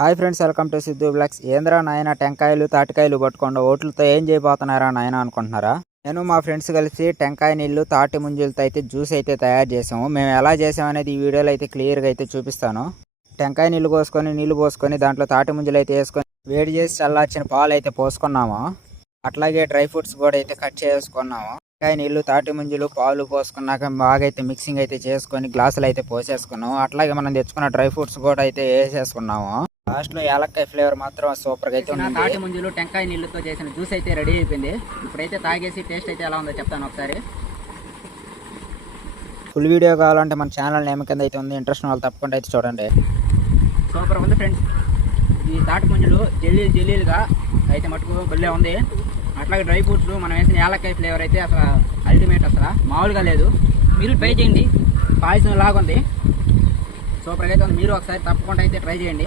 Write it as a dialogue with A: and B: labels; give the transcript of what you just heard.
A: Hi friends welcome to Siddhu blocks ఏంద్రా నాయన టెంకాయలు తాటికాయలు పట్టుకోండి ఓట్లతో ఏం చేయబోతున్నారా నాయన అనుకుంటున్నారా? నేను మా ఫ్రెండ్స్ కలిసి టెంకాయ నీళ్ళు తాటి ముంజులతో అయితే జ్యూస్ అయితే తయారు చేసాము. మేము ఎలా చేసామనేది ఈ వీడియోలో అయితే క్లియర్గా అయితే చూపిస్తాను. టెంకాయ నీళ్ళు పోసుకొని నీళ్ళు పోసుకొని దాంట్లో తాటి ముంజలు అయితే వేసుకొని వేడి చేసి చల్లార్చిన పాలు అయితే పోసుకున్నాము. అట్లాగే డ్రై ఫ్రూట్స్ కూడా అయితే కట్ చేసుకున్నాము. టెంకాయ నీళ్ళు తాటి ముంజులు పాలు పోసుకున్నాక బాగా అయితే మిక్సింగ్ అయితే చేసుకొని గ్లాసులు అయితే పోసేసుకున్నాము. అట్లాగే మనం తెచ్చుకున్న డ్రై ఫ్రూట్స్ కూడా అయితే వేసేసుకున్నాము. లాస్ట్లో యాలక్కాయ ఫ్లేవర్ మాత్రం సూపర్గా అయితే ఉంది.
B: తాటి ముంజలు టెంకాయ నీళ్ళతో చేసిన జ్యూస్ అయితే రెడీ అయిపోయింది. ఇప్పుడైతే తాగేసి టేస్ట్ అయితే ఎలా ఉందో చెప్తాను ఒకసారి.
A: ఫుల్ వీడియో కావాలంటే మన ఛానల్ నేమ్ కింద అయితే ఉంది. ఇంట్రెస్ట్ వాళ్ళు తప్పకుండా అయితే చూడండి.
B: సూపర్ ఉంది ఫ్రెండ్స్. ఈ తాటి ముంజలు జల్లీలు జల్లీలుగా అయితే మటుకు భలే ఉంది. అట్లాగే డ్రై ఫ్రూట్స్ మనం వేసిన యాలక్కాయ ఫ్లేవర్ అయితే అసలు అల్టిమేట్ అసలు. మామూలుగా లేదు. మీరు ట్రై చేయండి. పాయసం లాగుంది. సూపర్గా అయితే ఉంది. మీరు ఒకసారి తప్పకుండా అయితే ట్రై చేయండి.